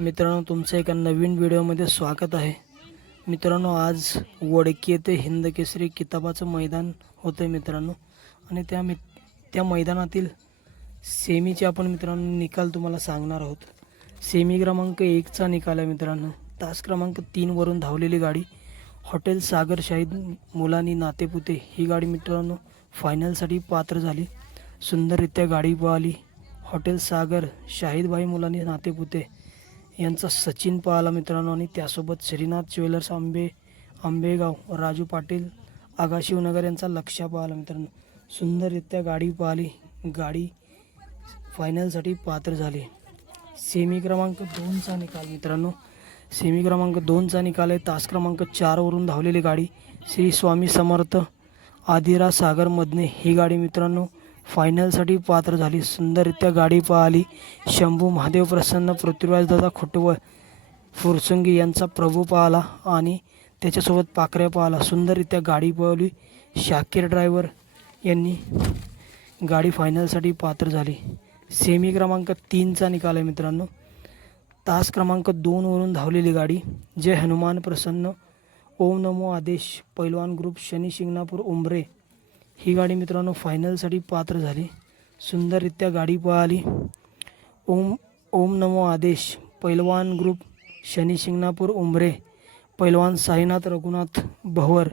मित्रांनो तुमचं एका नवीन व्हिडिओमध्ये स्वागत आहे. मित्रांनो आज वडकी येथे हिंद केसरी किताबाचं मैदान होतं आहे मित्रांनो. आणि त्या मि त्या मैदानातील सेमीचे आपण मित्रांनो निकाल तुम्हाला सांगणार आहोत. सेमी क्रमांक एकचा निकाल आहे मित्रांनो. तास क्रमांक तीनवरून धावलेली गाडी हॉटेल सागर शाहीद मुलानी नातेपुते ही गाडी मित्रांनो फायनलसाठी पात्र झाली. सुंदररित्या गाडी पळाली. हॉटेल सागर शाहीदबाई मुलांनी नातेपुते यांचा सचिन पाहिला मित्रांनो आणि त्यासोबत श्रीनाथ ज्वेलर्स आंबे आंबेगाव राजू पाटील आगाशिवनगर यांचा लक्ष पाहिला मित्रांनो. सुंदररित्या गाडी पाहिली. गाडी फायनलसाठी पात्र झाली. सेमी क्रमांक दोनचा निकाल मित्रांनो. सेमी क्रमांक दोनचा निकाल आहे. तास क्रमांक चारवरून धावलेली गाडी श्री स्वामी समर्थ आदिरा सागर मधने ही गाडी मित्रांनो. फायनलसाठी पात्र झाली. सुंदररित्या गाडी पाहिली. शंभू महादेव प्रसन्न पृथ्वीराजदादा खोटवळ फुरसुंगी यांचा प्रभू पाहला आणि त्याच्यासोबत पाकऱ्या पाहला सुंदररित्या गाडी पळवली. शाकीर ड्रायव्हर यांनी गाडी फायनलसाठी पात्र झाली. सेमी क्रमांक तीनचा निकाल आहे मित्रांनो. तास क्रमांक दोनवरून धावलेली गाडी. जय हनुमान प्रसन्न. ओम नमो आदेश. पैलवान ग्रुप शनी शिंगणापूर उंबरे. ही गाडी मित्रांनो फायनलसाठी पात्र झाली. सुंदररित्या गाडी पळाली. ओम ओम नमो आदेश. पैलवान ग्रुप शनी शिंगणापूर उंबरे. पैलवान साईनाथ रघुनाथ भवर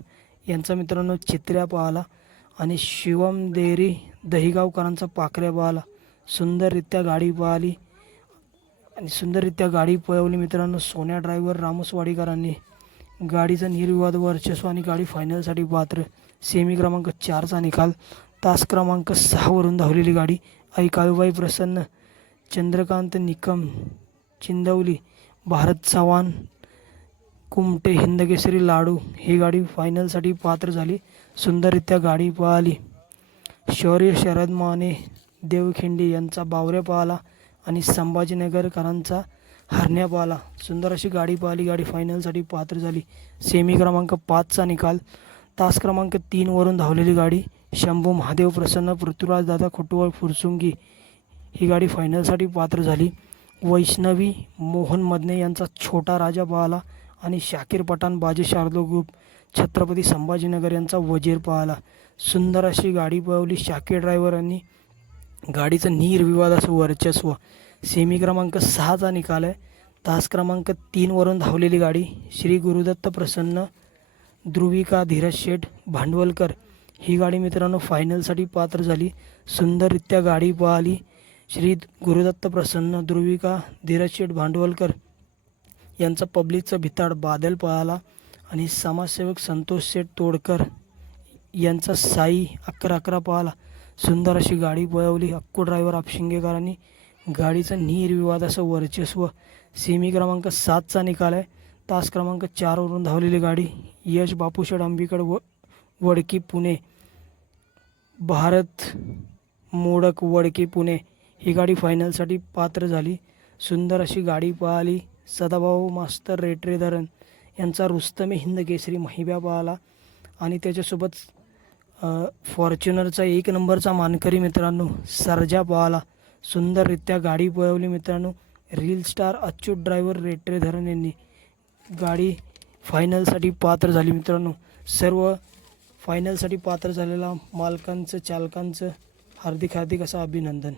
यांचा मित्रांनो चित्र्या पाहला आणि शिवम देरी दहिगावकरांचा पाखऱ्या पाहला सुंदररित्या गाडी पळाली आणि सुंदररित्या गाडी पळवली मित्रांनो सोन्या ड्रायव्हर रामसवाडीकरांनी. गाडीचा निर्विवाद वर्चस्व आणि गाडी फायनलसाठी पात्र. सेमी क्रमांक चारचा निकाल. तास क्रमांक सहावरून धावलेली गाडी आई काळूबाई प्रसन्न चंद्रकांत निकम चिंदवली भारत चव्हाण कुमटे हिंदकेसरी लाडू ही गाडी फायनलसाठी पात्र झाली. सुंदररित्या गाडी पळाली. शौर्य शरद माने देवखिंडी यांचा बावऱ्या पळाला आणि संभाजीनगरकरांचा हरण्या पळाला. सुंदर अशी गाडी पाहिली गाडी फायनलसाठी पात्र झाली. सेमी क्रमांक पाचचा निकाल. तास क्रमांक तीनवरून धावलेली गाडी. शंभू महादेव प्रसन्न पृथ्वीराज दादा फुरसुंगी ही गाडी फायनलसाठी पात्र झाली. वैष्णवी मोहन मदने यांचा छोटा राजा पाहला आणि शाकीर पठाण बाजी शार्दो ग्रुप छत्रपती संभाजीनगर यांचा वजीर पाहला. सुंदर अशी गाडी पळवली. शाकीर ड्रायव्हरांनी गाडीचं निर्विवाद असं वर्चस्व. सेमी क्रमांक सहाचा निकाल आहे. तास क्रमांक तीनवरून धावलेली गाडी. श्री गुरुदत्त प्रसन्न ध्रुविका धीरज शेठ भांडवलकर ही गाडी मित्रांनो फायनलसाठी पात्र झाली. सुंदररित्या गाडी पळाली श्री गुरुदत्त प्रसन्न ध्रुविका धीरज शेठ भांडवलकर यांचा पब्लिकचा भिताड बादल पळाला आणि समाजसेवक संतोष शेठ तोडकर यांचा साई अकरा अकरा पळाला सुंदर अशी गाडी पळवली. अक्कू ड्रायव्हर आपशिंगेकरांनी. गाडीचं निर्विवाद असं वर्चस्व. सेमी क्रमांक सातचा निकाल आहे. तास क्रमांक चारवरून धावलेली गाडी यश बापूशेड अंबिकड व वडकी पुणे. भारत मोडक वडकी पुणे. ही गाडी फायनलसाठी पात्र झाली. सुंदर अशी गाडी पळाली सदाभाऊ मास्तर रेटरेधरन यांचा रुस्तमे हिंद केसरी महिब्या पळाला आणि त्याच्यासोबत फॉर्च्युनरचा एक नंबरचा मानकरी मित्रांनो सरजा पळाला सुंदररित्या गाडी पळवली मित्रांनो. रील स्टार अच्युत ड्रायव्हर रेटरेधरन यांनी. गाडी फायनलसाठी पात्र झाली मित्रांनो. सर्व फायनलसाठी पात्र झालेला मालकांचं चालकांचं हार्दिक हार्दिक असं अभिनंदन.